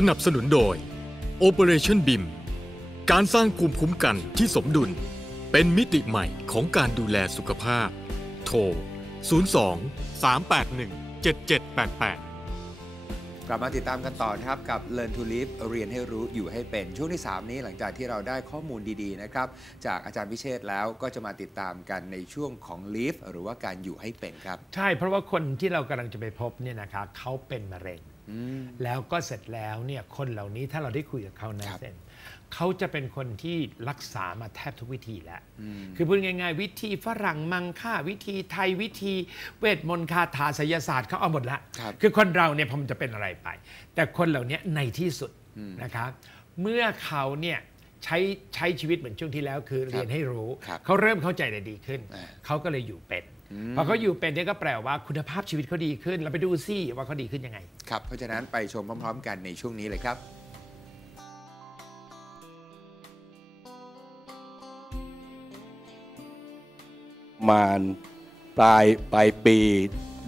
สนับสนุนโดย Operation BIM การสร้างภูมิคุ้มกันที่สมดุล เป็นมิติใหม่ของการดูแลสุขภาพ โทร 02 381 7788 กลับมาติดตามกันต่อนะครับ กับ Learn to Live เรียนให้รู้อยู่ให้เป็น ช่วงที่ 3 นี้หลังจากที่เราได้ข้อมูลดีๆนะครับ จากอาจารย์พิเชษฐ์แล้วก็จะมาติดตามกันในช่วงของ Live หรือว่าการอยู่ให้เป็นครับ ใช่เพราะว่าคนที่เรากำลังจะไปพบเนี่ยนะคะเขาเป็นมะเร็งอืม แล้วก็เสร็จแล้วเนี่ยคนเหล่านี้ถ้าเราได้คุยกับเขานะครับเซนเขาจะเป็นคนที่รักษามาแทบทุกวิธีแล้ว คือพูดง่าย ๆ วิธีฝรั่งมังค่าวิธีไทยวิธีเวทมนต์คาถาไสยศาสตร์เขาเอาหมดละครับคือคนเราเนี่ยพอมันจะเป็นอะไรไป แต่คนเหล่านี้ในที่สุดนะครับเมื่อเขาเนี่ยใช้ใช้ชีวิตเหมือนช่วงที่แล้วคือเรียนให้รู้ครับเขาเริ่มเข้าใจได้ดีขึ้นอ่าเขาก็เลยอยู่เป็น พอเขาอยู่เป็นเนี่ยก็แปลว่าคุณภาพชีวิตเขาดีขึ้น เราไปดูซิว่าเขาดีขึ้นยังไง ครับ เพราะฉะนั้นไปชมพร้อม ๆ กันในช่วงนี้เลยครับประมาณปลายปลายปี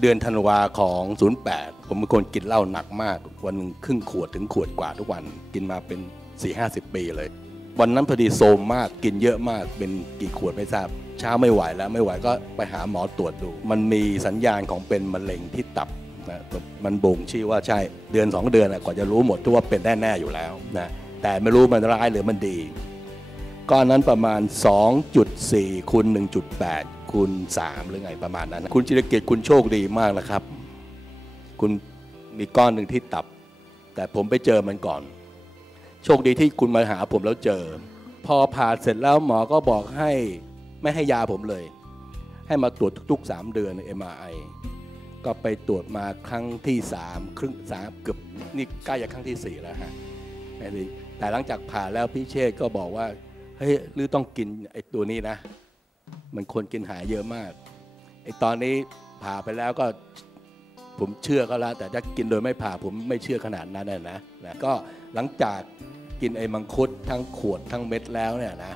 เดือนธันวาของ 08 ผมเป็นคนกินเหล้าหนักมาก วันหนึ่งครึ่งขวดถึงขวดกว่าทุกวัน กินมาเป็น 4-50 ปีเลย วันนั้นพอดีโซมมากกินเยอะมากเป็นกี่ขวดไม่ทราบ เช้าไม่ไหวแล้วไม่ไหวก็ไปหาหมอตรวจดู มันมีสัญญาณของเป็นมะเร็งที่ตับนะมันบ่งชี้ว่าใช่เดือน 2 เดือนน่ะกว่าจะรู้หมดทุกว่าเป็นแน่ๆอยู่แล้วนะแต่ไม่รู้มันร้ายหรือมันดีก้อนนั้นประมาณ 2.4คูณ1.8คูณ3หรือไงประมาณนั้น คุณจิรเกียรติคุณโชคดีมากนะครับ คุณมีก้อนหนึ่งที่ตับ แต่ผมไปเจอมันก่อน โชคดีที่คุณมาหาผมแล้วเจอ พอผ่าเสร็จแล้วหมอก็บอกให้ไม่ให้ยาผมเลย ให้มาตรวจทุกๆ 3 เดือน MRI ก็ไปตรวจมาครั้งที่ 3 ครึ่งสามเกือบนี่ใกล้จะครั้งที่ 4 แล้วฮะไม่ได้แต่หลังจากผ่าแล้วพี่เชษก็บอกว่าเฮ้ยหรือต้องกินไอ้ตัวนี้นะ มันคนกินหายเยอะมากไอ้ตอนนี้ผ่าไปแล้วก็ ผมเชื่อก็แล้วแต่ถ้ากินโดยไม่ผ่าผมไม่เชื่อขนาดนั้นนะนะนะก็หลังจากกินไอ้มังคุดทั้งขวดทั้งเม็ดแล้วเนี่ยนะ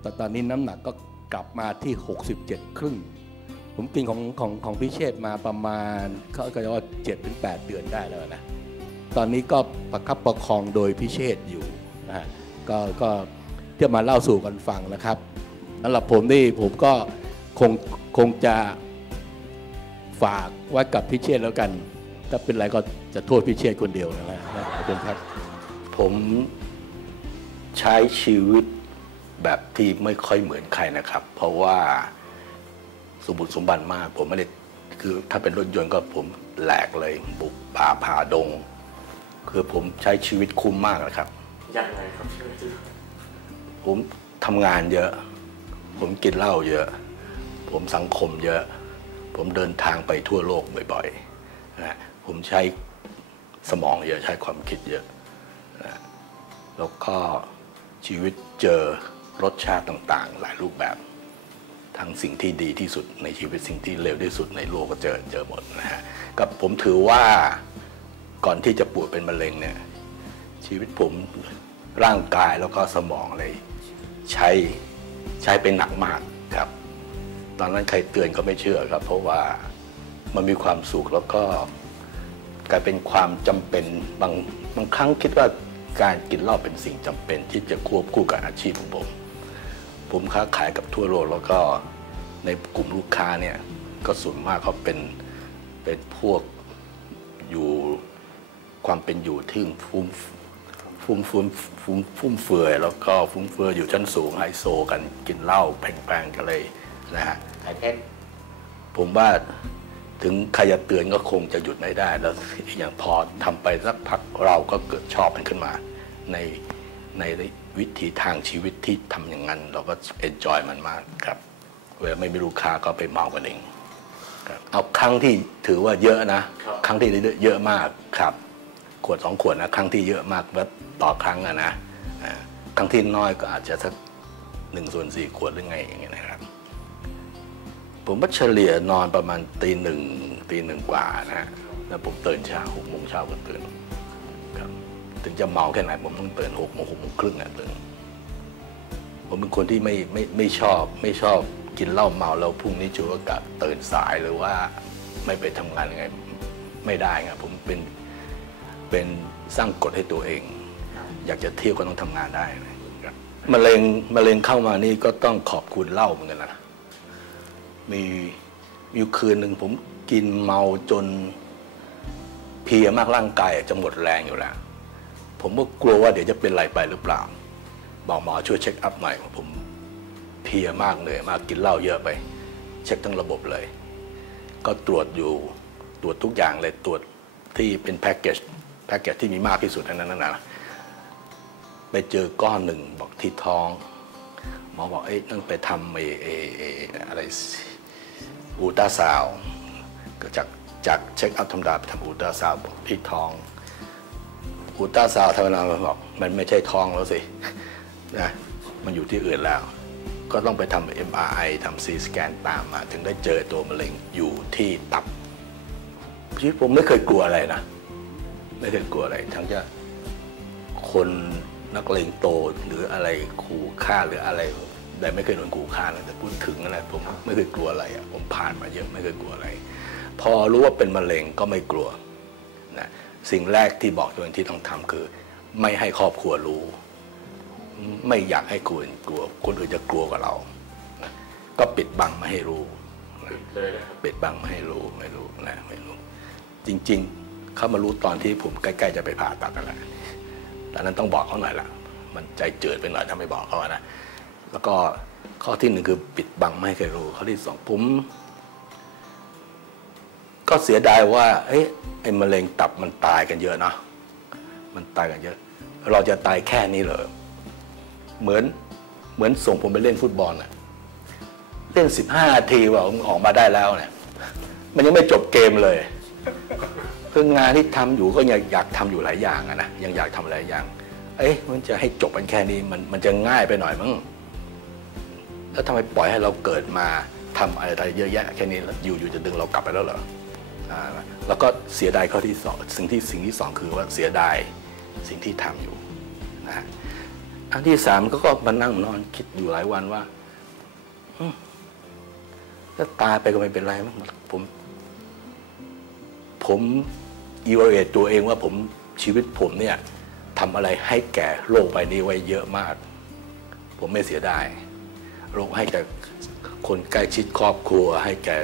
แต่ตอนนี้น้ำหนักก็กลับมาที่ 67 ครึ่ง ผมกินของของของพี่เชษมาประมาณเขาก็จะว่า7ถึง8เดือนได้แล้วนะ ตอนนี้ก็ประคับประคองโดยพิเชษอยู่นะฮะก็ก็ที่มาเล่าสู่กันฟังนะครับสำหรับผมนี่ผมก็คงคงจะ ฝากไว้กับพิเชษแล้วกัน ถ้าเป็นไรก็จะโทษพิเชษคนเดียวนะฮะขอบคุณครับ ผมใช้ชีวิตแบบที่ไม่ค่อยเหมือนใครนะครับ เพราะว่าสมบุกสมบันมาก ผมไม่ได้คือถ้าเป็นรถยนต์ก็ผมแหลกเลยบุกป่าผ่าดง คือผมใช้ชีวิตคุ้มมากนะครับยังไงครับช่วยดูผมทำงานเยอะ ผมกินเหล้าเยอะ ผมสังคมเยอะ ผมเดินทางไปทั่วโลกบ่อยๆนะผมใช้สมองเยอะใช้ความคิดเยอะนะแล้วก็ชีวิตเจอรสชาติต่างๆ หลายรูปแบบ ทั้งสิ่งที่ดีที่สุดในชีวิตสิ่งที่เลวที่สุดในโลกก็เจอเจอหมดนะฮะกับผมถือว่าก่อนที่จะป่วยเป็นมะเร็งเนี่ยชีวิตผมร่างกายแล้วก็สมองเลยใช้ใช้เป็นหนักมากครับ ตอนนั้นใครเตือนก็ไม่เชื่อครับ เพราะว่ามันมีความสุขแล้วก็กลายเป็นความจำเป็นบางบางครั้งคิดว่าการกินเหล้าเป็นสิ่งจำเป็นที่จะควบคู่กับอาชีพของผม ผมค้าขายกับทั่วโลกแล้วก็ในกลุ่มลูกค้าเนี่ยก็ส่วนมากเขาเป็นเป็นพวกอยู่ความเป็นอยู่ที่ฟุ่มฟุ่มฟุ่มฟุ่มฟุ่มเฟือยแล้วก็ฟุ่มเฟือยอยู่ชั้นสูงไฮโซกันกินเหล้าแพงๆกันเลย นะฮะขายเพชรผมว่าถึงใครจะเตือนก็คงจะหยุดไม่ได้ แล้วอย่างพอทำไปสักพักเราก็เกิดชอบมันขึ้นมา ในในวิถีทางชีวิตที่ทำอย่างนั้น เราก็เอนจอยมันมากครับ เวลาไม่มีลูกค้าก็ไปเมากันเองครับเอาครั้งที่ถือว่าเยอะนะ ครั้งที่เยอะมากครับ ขวดสองขวดนะครั้งที่เยอะมากแบบต่อครั้งอะนะอ่าครั้งที่น้อยก็อาจจะสักหนึ่งส่วนสี่ขวดหรือไงอย่างเงี้ยนะครับ ผมว่าเฉลี่ยนอนประมาณตีหนึ่งตีหนึ่งกว่านะฮะแล้วผมตื่นเช้าหกโมงเช้าก็ตื่นครับถึงจะเมาแค่ไหนผมต้องตื่นหกโมงหกโมงครึ่งอะตื่นผมเป็นคนที่ไม่ไม่ไม่ชอบไม่ชอบกินเหล้าเมาแล้วพรุ่งนี้จูอากาตื่นสายหรือว่าไม่ไปทำงานยังไงไม่ได้ไงผมเป็นเป็นสร้างกฎให้ตัวเอง อยากจะเที่ยวก็ต้องทำงานได้นะครับมะเร็งมะเร็งเข้ามานี่ก็ต้องขอบคุณเหล้าเหมือนกันนะ มีมีอยู่คืนหนึ่งผมกินเมาจนเพลียมากร่างกายจะหมดแรงอยู่แล้ว ผมก็กลัวว่าเดี๋ยวจะเป็นอะไรไปหรือเปล่า บอกหมอช่วยเช็คอัพหน่อยผมเพลียมากเหนื่อยมากกินเหล้าเยอะไป เช็คทั้งระบบเลย ก็ตรวจอยู่ตรวจทุกอย่างเลยตรวจที่เป็นแพ็กเกจแพ็กเกจที่มีมากที่สุดอันนั้นนะไปเจอก้อนหนึ่งบอกที่ท้อง หมอบอกเอ้ยนั่นไปทำเอเอเออะไร อูตาซาวก็จากจากเช็คอัพธรรมดาไปทำอูตาซาวบอกที่ท้องอูตาซาวธรรมดามันบอกมันไม่ใช่ท้องแล้วสินะมันอยู่ที่อื่นแล้ว ก็ต้องไปทำ MRI ทำซีสแกนตามมา ถึงได้เจอตัวมะเร็งอยู่ที่ตับชีวิตผมไม่เคยกลัวอะไรนะ ไม่เคยกลัวอะไร ทั้งจะคนนักเลงโตหรืออะไรขู่ฆ่าหรืออะไร แต่ไม่เคยโดนขู่ฆ่านะแต่พูดถึงอะไรผมไม่เคยกลัวอะไรอะผมผ่านมาเยอะไม่เคยกลัวอะไร พอรู้ว่าเป็นมะเร็งก็ไม่กลัวนะสิ่งแรกที่บอกตัวเองที่ต้องทำคือ ไม่ให้ครอบครัวรู้ ไม่อยากให้คนอื่นกลัว คนอื่นจะกลัวกับเรานะก็ปิดบังไม่ให้รู้นะปิดบังไม่ให้รู้ไม่รู้นะไม่รู้ จริง ๆ เขามารู้ตอนที่ผมใกล้ๆจะไปผ่าตัดกันแล้วตอนนั้นต้องบอกเขาหน่อยละมันใจเจิดไปหน่อยถ้าไม่บอกเขาอะนะ แล้วก็ข้อที่หนึ่งคือปิดบังไม่ให้ใครรู้ ข้อที่สองผม ก็เสียดายว่าเอ้ยไอ้มะเร็งตับมันตายกันเยอะเนาะมันตายกันเยอะ เราจะตายแค่นี้เหรอเหมือนเหมือนส่งผมไปเล่นฟุตบอลอะเล่นสิบห้านาทีว่าออกมาได้แล้วเนี่ย มันยังไม่จบเกมเลยคืองานที่ทำอยู่ก็ยังอยากทำอยู่หลายอย่างอะนะยังอยากทำหลายอย่าง เอ๊ะมันจะให้จบกันแค่นี้มันมันจะง่ายไปหน่อยมั้ง แล้วทำไมปล่อยให้เราเกิดมาทำอะไรเยอะแยะแค่นี้แล้วอยู่อยู่จะดึงเรากลับไปแล้วเหรออ่าแล้วก็เสียดายข้อที่สองสิ่งที่สิ่งที่สองคือว่าเสียดายสิ่งที่ทำอยู่นะฮะอันที่สามก็ก็มานั่งนอนคิดอยู่หลายวันว่าอถ้าตายไปก็ไม่เป็นไรมั้งผม ผมอีวเ a t e ตัวเองว่าผมชีวิตผมเนี่ยทำอะไรให้แก่โลกใบนี้ไว้เยอะมาก ผมไม่เสียดาย ให้แก่คนใกล้ชิดครอบครัว ให้แก่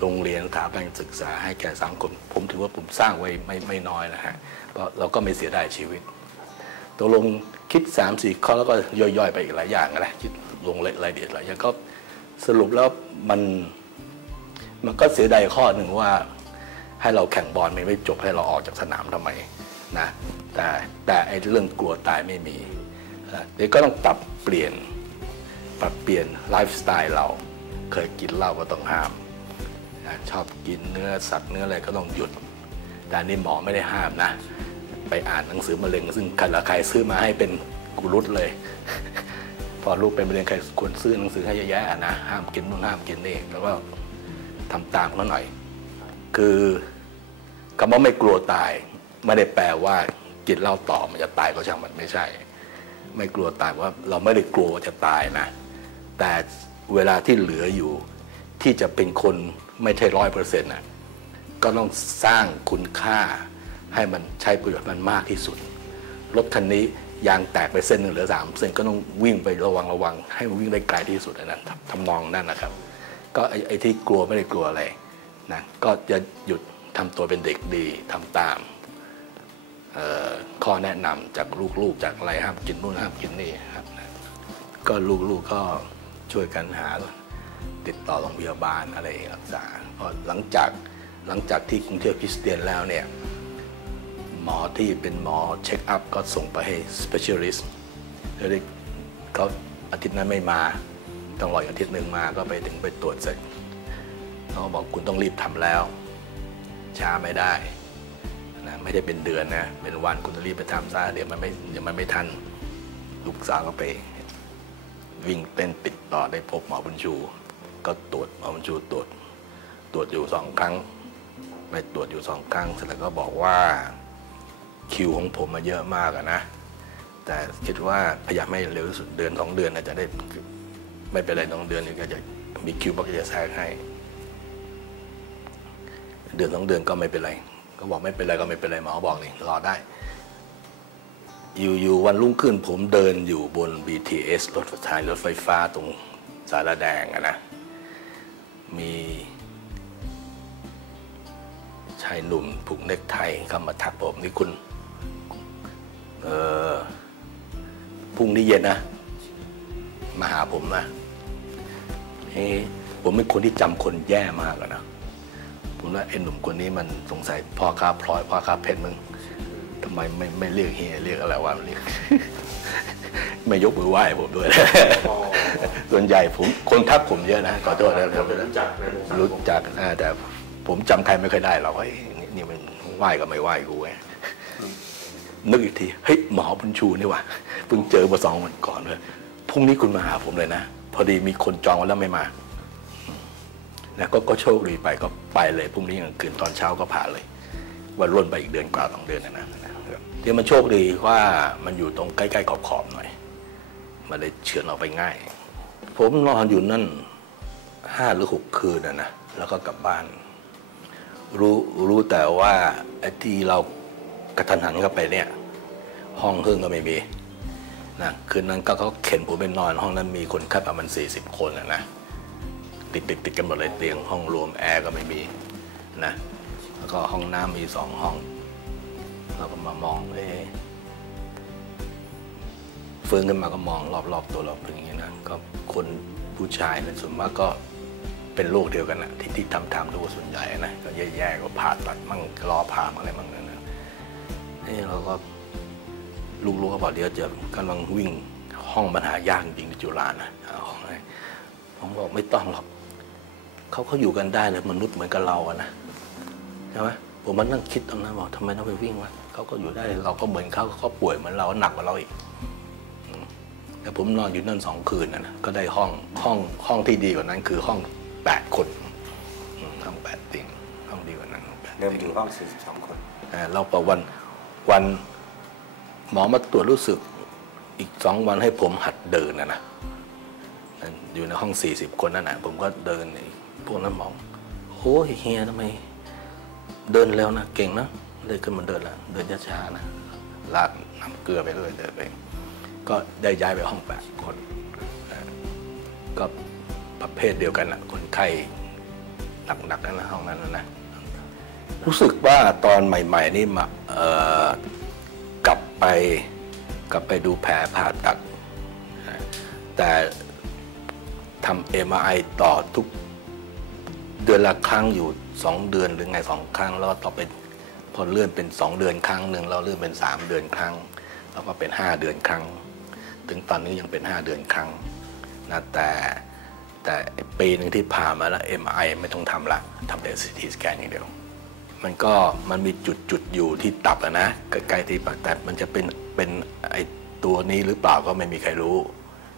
โรงเรียนสถาบันศึกษา ให้แก่สังคม ผมถือว่าผมสร้างไว้ไม่ไม่น้อยนะฮะเพราะเราก็ไม่เสียดายชีวิตตกลงคิด3ามสี่ข้อแล้วก็ย่อยๆ ไปอีกหลายอย่างนะคิดลงรายละเอียดหลายอย่างก็สรุปแล้วมันมันก็เสียดายข้อหนึ่งว่าให้เราแข่งบอลไม่ไม่จบให้เราออกจากสนามทำไมนะแต่แต่ไอ้เรื่องกลัวตายไม่มีเดี๋ยวก็ต้องปรับเปลี่ยน ปรับเปลี่ยนไลฟ์สไตล์เรา เคยกินเหล้าก็ต้องห้ามชอบกินเนื้อสัตว์เนื้ออะไรก็ต้องหยุด แต่นี่หมอไม่ได้ห้ามนะ ไปอ่านหนังสือมะเร็ง ซึ่งใครละใครซื้อมาให้เป็นกุรุตเลย พอลูกเป็นมะเร็งใครควรซื้อหนังสือให้เยอะแยะนะห้ามกินนู่นห้ามกินนี่แล้วก็ทำตามเขาหน่อย คือคำว่าไม่กลัวตายไม่ได้แปลว่ากินเหล้าต่อมันจะตายก็ช่างมันไม่ใช่ ไม่กลัวตายว่าเราไม่ได้กลัวจะตายนะ แต่เวลาที่เหลืออยู่ที่จะเป็นคนไม่ใช่ร้อยเปอร์เซ็นต์นะก็ต้องสร้างคุณค่า ให้มันใช้ประโยชน์มันมากที่สุด รถคันนี้ยางแตกไปเส้นหนึ่งเหลือสามเส้นก็ต้องวิ่งไประวังระวัง ให้มันวิ่งได้ไกลที่สุดนะทำทำนองนั่นนะครับ ก็ไอ้ไอที่กลัวไม่ได้กลัวอะไรนะก็จะหยุดทำตัวเป็นเด็กดีทำตามข้อแนะนำจากลูกๆจากอะไรห้ามกินนู่นห้ามกินนี่ครับ ก็ลูกๆก็ ช่วยกันหาติดต่อโรงพยาบาลอะไรรักษาพอหลังจากหลังจากที่กรุงเทพคริสเตียนแล้วเนี่ยหมอที่เป็นหมอเช็คอัพก็ส่งไปให้ specialist แล้วได้เขาอาทิตย์นั้นไม่มาต้องรออีกอาทิตย์หนึ่งมาก็ไปถึงไปตรวจเสร็จเขาบอกคุณต้องรีบทำแล้ว ช้าไม่ได้นะไม่ได้เป็นเดือนนะเป็นวันคุณต้องรีบไปทำซะเดี๋ยวมันไม่เดี๋ยวมันไม่ทันลูกสาวก็ไป วิ่งเต้นติดต่อได้พบหมอบุญชู ก็ตรวจหมอบุญชูตรวจตรวจอยู่สองครั้งไปตรวจอยู่สองครั้งเสร็จแล้วก็บอกว่าคิวของผมมาเยอะมากอะนะ แต่คิดว่าพยายามให้เร็วที่สุดเดือนสองเดือนนะจะได้ไม่เป็นไรสองเดือนนี้ก็จะมีคิวบอกจะแทรกให้ เดือนสองเดือนก็ไม่เป็นไร ก็บอกไม่เป็นไรก็ไม่เป็นไรหมอบอกนี่รอได้ อยู่อยู่วันรุ่งขึ้นผมเดินอยู่บน BTS รถไฟรถไฟฟ้าตรงสารแดงอะนะ มีชายหนุ่มผูกเนกไทเข้ามาทักผมนี่คุณเออพรุ่งนี้เย็นนะ มาหาผมนะเฮ้ผมเป็นคนที่จำคนแย่มากอะนะ ผมว่าไอ้หนุ่มคนนี้มันสงสัยพ่อค้าพลอยพ่อค้าเพชรมึง ทำไมไม่ไม่เรียกเฮียเรียกอะไรวะเรียกไม่ยกมือไหว้ผมด้วยส่วนใหญ่ผมคนทักผมเยอะนะขอโทษนะครับรู้จักรู้จักอ่าแต่ผมจำใครไม่ค่อยได้หรอกเฮ้ยนี่นี่มันไหว้ก็ไม่ไหว้กูไงนึกอีกทีเฮ้ยหมอบุญชูนี่หว่าเพิ่งเจอมาสองวันก่อนเลยพรุ่งนี้คุณมาหาผมเลยนะ พอดีมีคนจองไว้แล้วไม่มาแล้วก็ก็โชคดีไปก็ไปเลยพรุ่งนี้กลางคืนตอนเช้าก็ผ่านเลยวันร่นไปอีกเดือนกว่าสองเดือนนะนะนะครับ ที่มันโชคดีว่ามันอยู่ตรงใกล้ๆขอบๆหน่อย มันเลยเฉือนออกไปง่าย ผมนอนอยู่นั่นห้าหรือหกคืนนะนะแล้วก็กลับบ้าน รู้รู้แต่ว่าไอ้ที่เรากระทันหันเข้าไปเนี่ย ห้องเครื่องก็ไม่มีนะคืนนั้นก็เขาเข็นผมไปนอน ห้องนั้นมีคนไข้ประมาณสี่สิบคนนะนะติดติดติดกันหมดเลยเตียงห้องรวมแอร์ก็ไม่มีนะแล้วก็ห้องน้ำมีสองห้อง เราก็มามองเอ๊ฟื้นขึ้นมาก็มองรอบๆตัวเราเป็นอย่างนี้นะก็คนผู้ชายเป็นส่วนมากก็เป็นโรคเดียวกันนะที่ที่ทำทำดูส่วนใหญ่นะก็แย่ๆก็ผ่าตัดมั่งรอผ่ามอะไรมั่งนะนะนี่เราก็ลูกๆก็บอกเดี๋ยวจะกำลังวิ่งห้องปัญหายากจริงที่จุฬานะผมบอกไม่ต้องหรอกเขาเขาอยู่กันได้เลยมนุษย์เหมือนกับเราอะนะใช่ไหม ผมมันนั่งคิดตอนนั้นบอกทำไมต้องไปวิ่งวะเขาก็อยู่ได้เราก็เหมือนเขาเขาป่วยเหมือนเราหนักกว่าเราอีกอืมแต่ผมนอนอยู่นั่นสองคืนนะนะก็ได้ห้องห้องห้องที่ดีกว่านั้น คือห้องแปดคนอืมห้องแปดเติงห้องดีกว่านั้นแปเดิมตียงอยู่ห้อง42คนอ่าเราพอวันวันหมอมาตรวจรู้สึกอีกสองวันให้ผมหัดเดินนะนะนั่นอยู่ในห้องสี่สิบคนนั่นนะผมก็เดินไอ้พวกนั้นมองโอ้ยเฮียทำไม เดินเร็วนะเก่งนะเลยขึ้นมาเดินแล้วเดินช้าๆนะลาดน้ำเกลือไปเรื่อยเดินไปก็ได้ย้ายไปห้องแปดคนอ่าก็ประเภทเดียวกันนะคนไข้หนักๆนั่นนะห้องนั้นนะนะรู้สึกว่าตอนใหม่ ๆ นี่มาเอ่อกลับไปกลับไปดูแผลผ่าตัดนะแต่ทำเอ็มไอต่อทุกเดือนละครั้งอยู่ สองเดือนหรือไงสองครั้ง แล้วต่อเป็นพอเลื่อนเป็นสองเดือนครั้งหนึ่งเราเลื่อนเป็นสามเดือนครั้ง แล้วก็เป็นห้าเดือนครั้ง ถึงตอนนี้ยังเป็นห้าเดือนครั้งนะแต่แต่ปีหนึ่งที่ผ่านมาแล้ว MI ไม่ต้องทำละทำแต่ CT สแกนอย่างเดียวมันก็มันมีจุดจุดอยู่ที่ตับนะใกล้ๆที่แต่มันจะเป็นเป็นไอตัวนี้หรือเปล่าก็ไม่มีใครรู้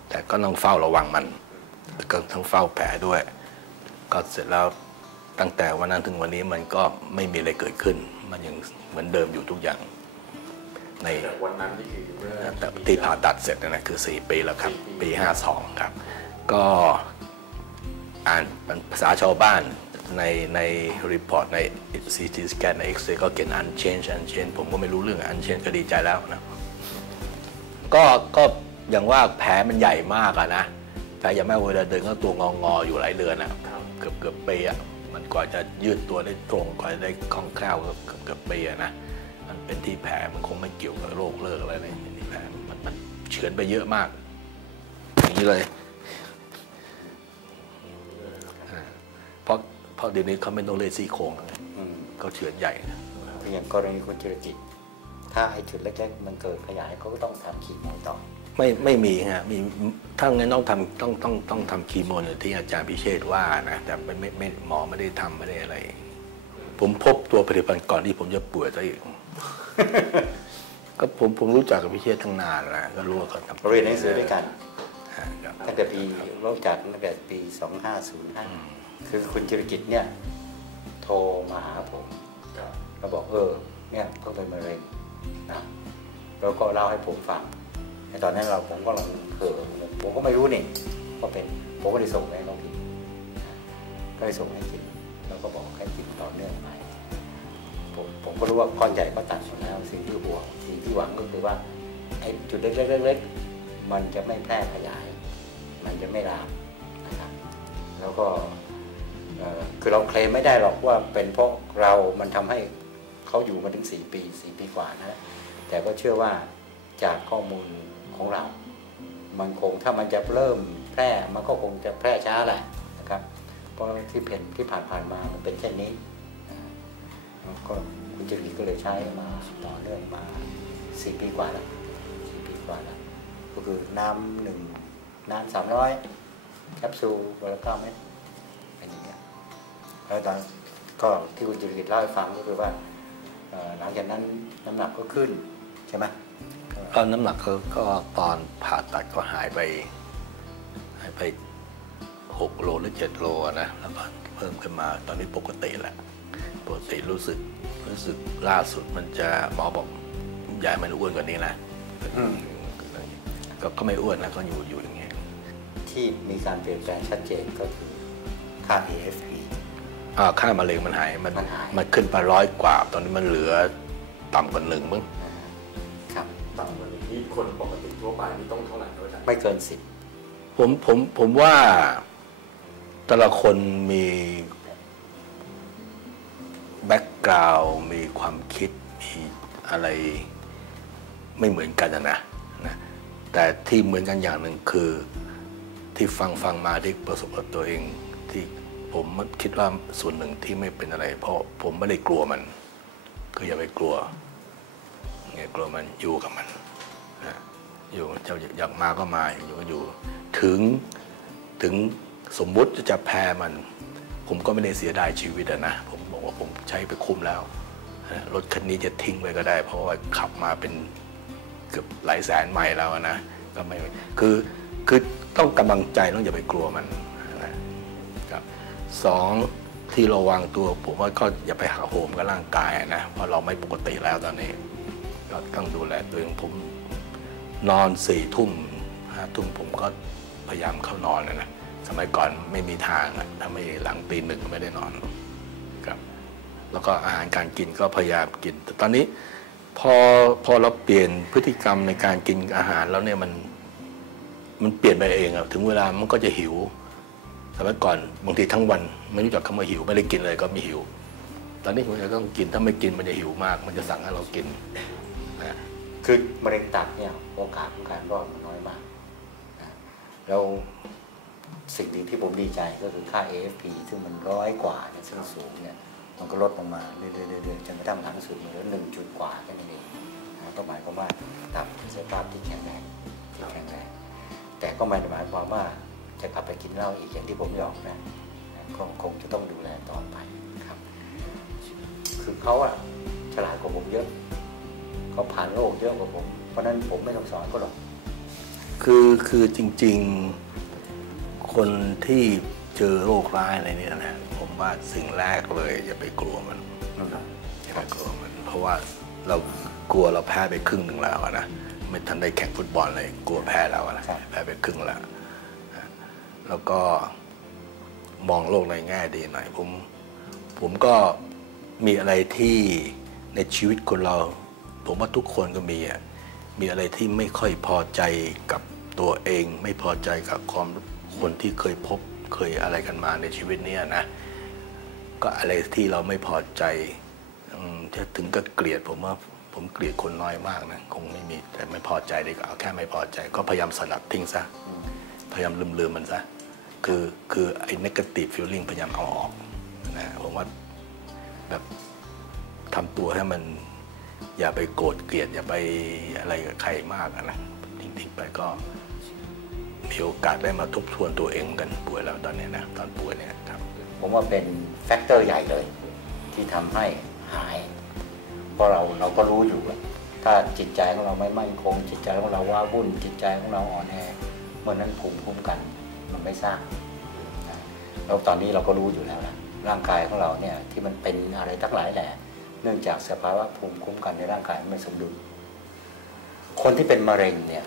แต่ก็ต้องเฝ้าระวังมันก็ต้องเฝ้าแผลด้วย ก็เสร็จแล้ว ตั้งแต่วันนั้นถึงวันนี้มันก็ไม่มีอะไรเกิดขึ้น มันยังเหมือนเดิมอยู่ทุกอย่างในวันนั้นนี่คือเมื่อที่ผ่าตัดเสร็จนะคือ 4 ปีแล้วครับ ปี 52 ครับ ก็อ่านภาษาชาวบ้านในในรีพอร์ตใน CT scan ใน X-ray ก็เขียน unchange unchange ผมก็ไม่รู้เรื่อง unchange ก็ดีใจแล้วนะ ก็ก็อย่างว่าแผลมันใหญ่มากอะนะแผลใหญ่มากเวลาเดินก็ตัวงองออยู่หลายเดือนอะเกือบเกือบปีอะ มันกว่าจะยืดตัวได้ตรงกว่าจะได้คล่องแคล่วเกือบเกือบปีนะมันเป็นที่แผลมันคงไม่เกี่ยวกับโรคเลิกอะไรเลยที่แผลมันมันเฉือนไปเยอะมาก อย่างนี้เลยเพราะเพราะเดี๋ยวนี้เขาไม่ต้องเลยซี่โครงแล้วไงอืมเขาเฉือนใหญ่นะคือย่างกรณีคนเจอจิต ถ้าไอ้จุดเล็กๆมันเกิดขยายเขาก็ต้องทำขีดโมต่อ ไม่ไม่มีฮะมีถ้างั้นต้องทำต้องต้องต้องทำคีโมอย่างที่อาจารย์พิเชษว่านะแต่ไม่ไม่ไม่หมอไม่ได้ทำไม่ได้อะไร ผมพบตัวผลิตภัณฑ์ก่อนที่ผมจะป่วยซะอีกก็ผมผมรู้จักกับพิเชษตั้งนานแล้วก็รู้ว่าเขาทำเรียนหนังสือด้วยกันฮะครับตั้งแต่ปีรู้จักตั้งแต่ปี 2505 คือคุณจิรกิจเนี่ย โทรมาหาผมก็บอกเออเนี่ยเพิ่งเป็นมะเร็งนะแล้วก็เล่าให้ผมฟัง ในตอนนั้นเราผมก็ลองเขินผมก็ไม่รู้นี่ว่าเป็นผมก็เลยส่งให้น้องพิมก็เลยส่งให้กินแล้วก็บอกให้กินต่อเนื่องไปผมผมก็รู้ว่าก้อนใหญ่ก็ตัดหมดแล้วสิ่งที่ห่วงสิ่งที่หวังก็คือว่าไอ้จุดเล็กๆๆมันจะไม่แพร่ขยาย มันจะไม่ลามนะครับแล้วก็คือเราเคลมไม่ได้หรอกว่าเป็นเพราะเรามันทำให้เขาอยู่มาถึง 4 ปี 4 ปีกว่านะแต่ก็เชื่อว่าจากข้อมูล ของเรา มันคงถ้ามันจะเริ่มแพร่มันก็คงจะแพร่ช้าแหละนะครับ เพราะที่เห็นที่ผ่านๆมามันเป็นเช่นนี้แล้วก็คุณจรีก็เลยใช้มาต่อเนื่องมาสี่ปีกว่าแล้วสี่ปีกว่าแล้วก็คือน้ำหนึ่งน้ำสามร้อยแคปซูลวันละเก้าเม็ดเป็นอย่างเงี้ยแล้วตอนก็ที่คุณจริตเล่าให้ฟังก็คือว่าเอ่อหลังจากนั้นน้ำหนักก็ขึ้นใช่ไหม ก็น้ำหนักก็ก็ตอนผ่าตัดก็หายไปหายไปหกโลหรือเจ็ดโลอะนะแล้วก็เพิ่มขึ้นมาตอนนี้ปกติแหละปกติรู้สึกรู้สึกล่าสุดมันจะหมอบอกอยายมันอ้วนกว่านี้นะก็ก็ไม่อ้วนนะก็อยู่อยู่อย่างเงี้ยที่มีการเปลี่ยนแปลงชัดเจนก็คือค่า AFP อ่าค่ามะเร็งมันหายมันมันหายมันขึ้นไปร้อยกว่า ตอนนี้มันเหลือต่ำกว่าหนึ่งมั้ง คนปกติทั่วไปนี่ต้องเท่าไหร่ครับอาจารย์ไม่เกินสิบผมผมผมว่าแต่ละคนมีแบ็กกราวด์มีความคิด มีอะไรไม่เหมือนกันนะนะ แต่ที่เหมือนกันอย่างหนึ่งคือ ที่ฟังฟังมาที่ประสบกับตัวเอง ที่ผมคิดว่าส่วนหนึ่งที่ไม่เป็นอะไร เพราะผมไม่ได้กลัวมัน คืออย่าไปกลัวอย่ากลัวมันอยู่กับมัน อยู่จะอยากมาก็มาอยู่ก็อยู่ ถึงถึงสมมุติจะแพ้มัน ผมก็ไม่ได้เสียดายชีวิตอะนะ ผมบอกว่าผมใช้ไปคุ้มแล้ว รถคันนี้จะทิ้งไปก็ได้ เพราะว่าขับมาเป็นเกือบหลายแสนไมล์แล้วนะก็ไม่คือคือต้องกำลังใจต้องอย่าไปกลัวมันนะครับสองที่ระวังตัวผมว่าก็อย่าไปหาโหมกับร่างกายนะเพราะเราไม่ปกติแล้วตอนนี้ก็ต้องดูแลตัวเองผม นอนสี่ทุ่มห้าทุ่มผมก็พยายามเข้านอนนะนะสมัยก่อนไม่มีทางอะถ้าไม่หลังตีหนึ่งก็ไม่ได้นอนครับ แล้วก็อาหารการกินก็พยายามกิน แต่ตอนนี้พอพอเราเปลี่ยนพฤติกรรมในการกินอาหารแล้วเนี่ยมันมันเปลี่ยนไปเองอะถึงเวลามันก็จะหิวสมัยก่อนบางทีทั้งวันไม่รู้จักคำว่าหิวไม่ได้กินเลยก็มีหิว ตอนนี้ผมจะต้องกินถ้าไม่กินมันจะหิวมาก มันจะสั่งให้เรากิน คือมะเร็งตับเนี่ยโอกาสของการรอดมันน้อยมากนะแล้วสิ่งหนึ่งที่ผมดีใจก็คือค่า AFP ซึ่งมันร้อยกว่าเนี่ยซึ่งสูงเนี่ยมันก็ลดลงมาเรื่อยๆจนกระทั่งหลังสุดมันเหลือหนึ่งจุดกว่าแค่นั้นเองนะก็หมายความว่าตับสภาพที่แข็งแรงที่แข็งแรงแต่ก็ไม่ได้หมายความว่าจะกลับไปกินเหล้าอีกอย่างที่ผมบอกนะนะก็คงจะต้องดูแลต่อไปครับ คือเขาอะฉลาดกว่าผมเยอะ เขาผ่านโลกเยอะกว่าผม เพราะฉะนั้นผมไม่ต้องสอนเขาหรอก คือคือจริง ๆ คนที่เจอโรคร้ายอะไรเนี่ยนะผมว่าสิ่งแรกเลยอย่าไปกลัวมันอย่าไปกลัวมัน เพราะว่าเรากลัวเราแพ้ไปครึ่งหนึ่งแล้วอะนะไม่ทันได้แข่งฟุตบอลเลยกลัวแพ้แล้วอะนะครับแพ้ไปครึ่งแล้วนะแล้วก็มองโลกในแง่ดีหน่อยผม ผมก็มีอะไรที่ในชีวิตคนเรา ผมว่าทุกคนก็มีอะมีอะไรที่ไม่ค่อยพอใจกับตัวเอง ไม่พอใจกับความคนที่เคยพบเคยอะไรกันมาในชีวิตเนี้ยนะ ก็อะไรที่เราไม่พอใจอืมจะถึงกับเกลียดผมว่าผมเกลียดคนน้อยมากนะคงไม่มีแต่ไม่พอใจดีกว่าเอาแค่ไม่พอใจ ก็พยายามสลัดทิ้งซะพยายามลืมลืมมันซะคือคือไอ้ negative feeling พยายามเอาออกนะผมว่าแบบทำตัวให้มัน อย่าไปโกรธเกลียดอย่าไปอะไรกับใครมากอะนะทิ้งๆไปก็มีโอกาสได้มาทบทวนตัวเองกันป่วยแล้วตอนนี้นะตอนป่วยเนี่ยครับผมว่าเป็นแฟกเตอร์ใหญ่เลย ที่ทำให้หาย เพราะเราเราก็รู้อยู่ว่าถ้าจิตใจของเราไม่มั่นคง จิตใจของเราว้าวุ่น จิตใจของเราอ่อนแอเมื่อนั้นภูมิคุ้มกัน มันไม่สร้างแล้วตอนนี้เราก็รู้อยู่แล้วนะร่างกายของเราเนี่ยที่มันเป็นอะไรทั้งหลายแหละ เนื่องจากสภาวะภูมิคุ้มกันในร่างกายไม่สมดุล คนที่เป็นมะเร็งเนี่ย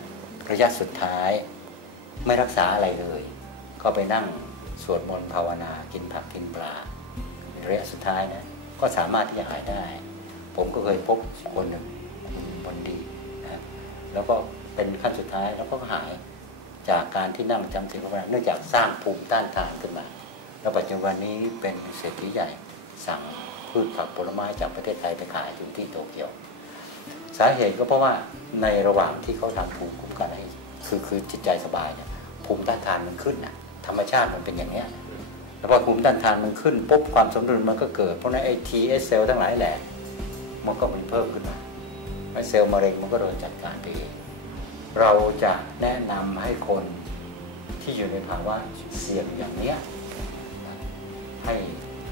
ระยะสุดท้ายไม่รักษาอะไรเลย ก็ไปนั่งสวดมนต์ภาวนากินผักกินปลาระยะสุดท้ายนะก็สามารถที่จะหายได้ ผมก็เคยพบคนหนึ่งคุณบอลดีนะแล้วก็เป็นขั้นสุดท้ายแล้วก็หายจากการที่นั่งจำศีลภาวนาเนื่องจากสร้างภูมิต้านทานขึ้นมา แล้วปัจจุบันนี้เป็นเศรษฐีใหญ่สั่ง พืชผักผลไม้จากประเทศไทยไปขายถึงที่โตเกียว สาเหตุก็เพราะว่าในระหว่างที่เขาทำภูมิคุ้มกันให้คือคือจิตใจสบายเนี่ยภูมิต้านทานมันขึ้นนะธรรมชาติมันเป็นอย่างเนี้ยแล้วพอภูมิต้านทานมันขึ้นปุ๊บความสมดุลมันก็เกิดเพราะนั้นไอ้ทีเอสเซลทั้งหลายแหละมันก็มีเพิ่มขึ้นมาไอ้เซลล์มะเร็งมันก็โดนจัดการไปเองเราจะแนะนำให้คนที่อยู่ในภาวะเสี่ยงอย่างเนี้ยให้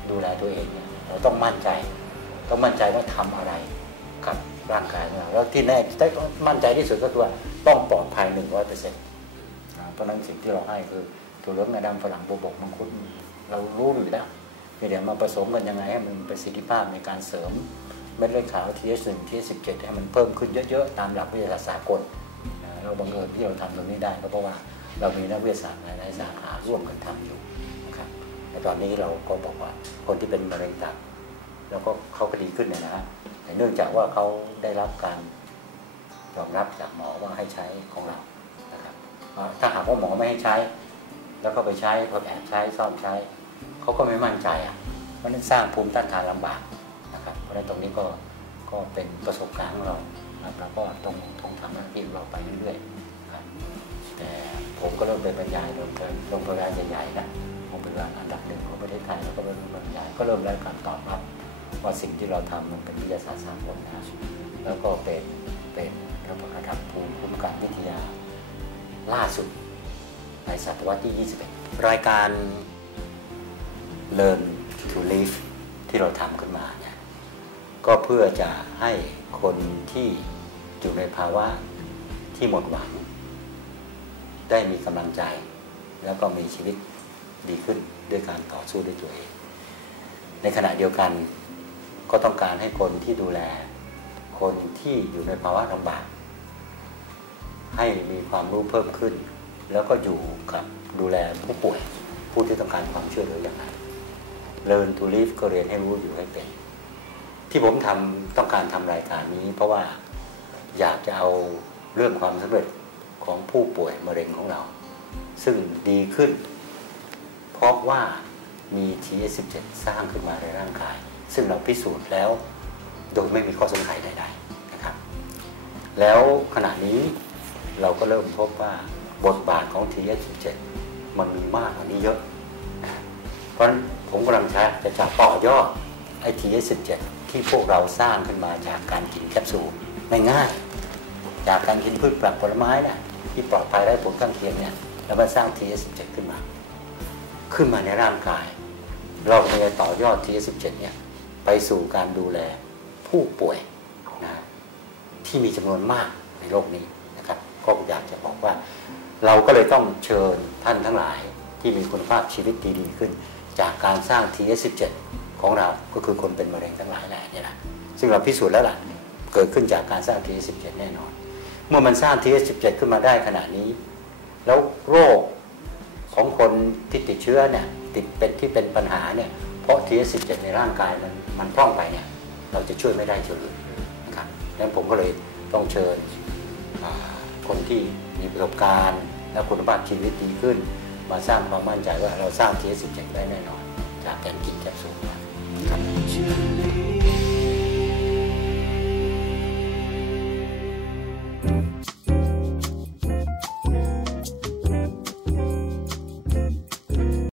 ดูแลตัวเองเนี่ย เราต้องมั่นใจ ต้องมั่นใจว่าทำอะไรกับร่างกายของเราแล้วที่แน่ต้องมั่นใจที่สุดก็คือว่าต้องปลอดภัยหนึ่งร้อยเปอร์เซ็นต์เพราะนั้นสิ่งที่เราให้คือถั่วเหลืองงดำฝรั่งโบบกมังคุดเรารู้อยู่แล้วเดี๋ยวมาผสมกันยังไงให้มันประสิทธิภาพในการเสริมเม็ดเลือดขาว TH1 TH17 ให้มันเพิ่มขึ้นเยอะ ๆ ตามหลักวิทยาศาสตร์สากลเราบังเอิญที่เราทำตรงนี้ได้ก็เพราะว่าเรามีนักวิทยาศาสตร์หลายสาขาร่วมกันทำอยู่นะครับ ในตอนนี้เราก็บอกว่าคนที่เป็นมะเร็งตับแล้วก็เขาก็ดีขึ้นเนี่ยนะฮะแต่เนื่องจากว่าเขาได้รับการยอมรับจากหมอว่าให้ใช้ของเรานะครับถ้าหากว่าหมอไม่ให้ใช้ แล้วก็ไปใช้พอแอบใช้ซ่อมใช้เขาก็ไม่มั่นใจอะเพราะนั้นสร้างภูมิต้านทานลำบากนะครับ เพราะนั้นตรงนี้ก็ก็เป็นประสบการณ์ของเราครับแล้วก็ต้องต้องทำหน้าที่ของเราไปเรื่อยๆครับแต่ผมก็เริ่มไปบรรยายโรงพยาบาลโรงพยาบาลใหญ่ๆนะ โรงพยาบาลอันดับหนึ่งของประเทศไทยแล้วก็ไปบรรยายก็เริ่มได้การตอบรับว่าสิ่งที่เราทำมันเป็นวิทยาศาสตร์สากลนะแล้วก็เป็นเป็นระดับภูมิคุ้มกันวิทยา ล่าสุดในศตวรรษที่ 21 รายการ Learn to Live ที่เราทำขึ้นมาเนี่ยก็เพื่อจะให้คนที่อยู่ในภาวะที่หมดหวัง ได้มีกำลังใจแล้วก็มีชีวิต ดีขึ้นด้วยการต่อสู้ด้วยตัวเอง ในขณะเดียวกันก็ต้องการให้คนที่ดูแล คนที่อยู่ในภาวะลำบาก ให้มีความรู้เพิ่มขึ้น แล้วก็อยู่กับดูแลผู้ป่วย ผู้ที่ต้องการความช่วยเหลืออย่างไร Learn to live ก็เรียนให้รู้อยู่ให้เป็น ที่ผมทำต้องการทำรายการนี้ เพราะว่าอยากจะเอาเรื่องความสำเร็จของผู้ป่วยมะเร็งของเรา ซึ่งดีขึ้น เพราะว่ามี TS17 สร้างขึ้นมาในร่างกาย ซึ่งเราพิสูจน์แล้วโดยไม่มีข้อสงสัยใดๆนะครับ แล้วขณะนี้เราก็เริ่มพบว่าบทบาทของ TS17 มันมีมากกว่านี้เยอะ เพราะฉะนั้นผมกำลังจะจะจะต่อยอดไอ TS17 ที่พวกเราสร้างขึ้นมาจากการกินแคปซูลง่าย จากการกินพืชผักผลไม้นี่ยที่ปลอดภัยไร้ผลข้างเคียงเนี่ยแล้วมาสร้าง TS17 ขึ้นมา ขึ้นมาในร่างกาย เราจะต่อยอด TS17 เนี่ยไปสู่การดูแลผู้ป่วยนะที่มีจำนวนมากในโลกนี้นะครับก็อยากจะบอกว่า เราก็เลยต้องเชิญท่านทั้งหลายที่มีคุณภาพชีวิตดีๆขึ้น จากการสร้าง TS17 ของเราก็คือคนเป็นมะเร็งทั้งหลายแหละนี่ยนะซึ่งเราพิสูจน์แล้วล่ะเกิดขึ้นจากการสร้าง TS17 แน่นอน เมื่อมันสร้าง TS17 ขึ้นมาได้ขนาดนี้ แล้วโรค ของคนที่ติดเชื้อเนี่ยติดเป็นที่เป็นปัญหาเนี่ยเพราะ TS17 ในร่างกายมันมันพร่องไปเนี่ยเราจะช่วยไม่ได้จเลยนะครับดังนั้นผมก็เลยต้องเชิญคนที่มีประสบการณ์ และคุณภาพชีวิตดีขึ้น มาสร้างความมั่นใจว่าเราสร้าง TS17 ได้แน่นอน จากการกินแคปซูลครับ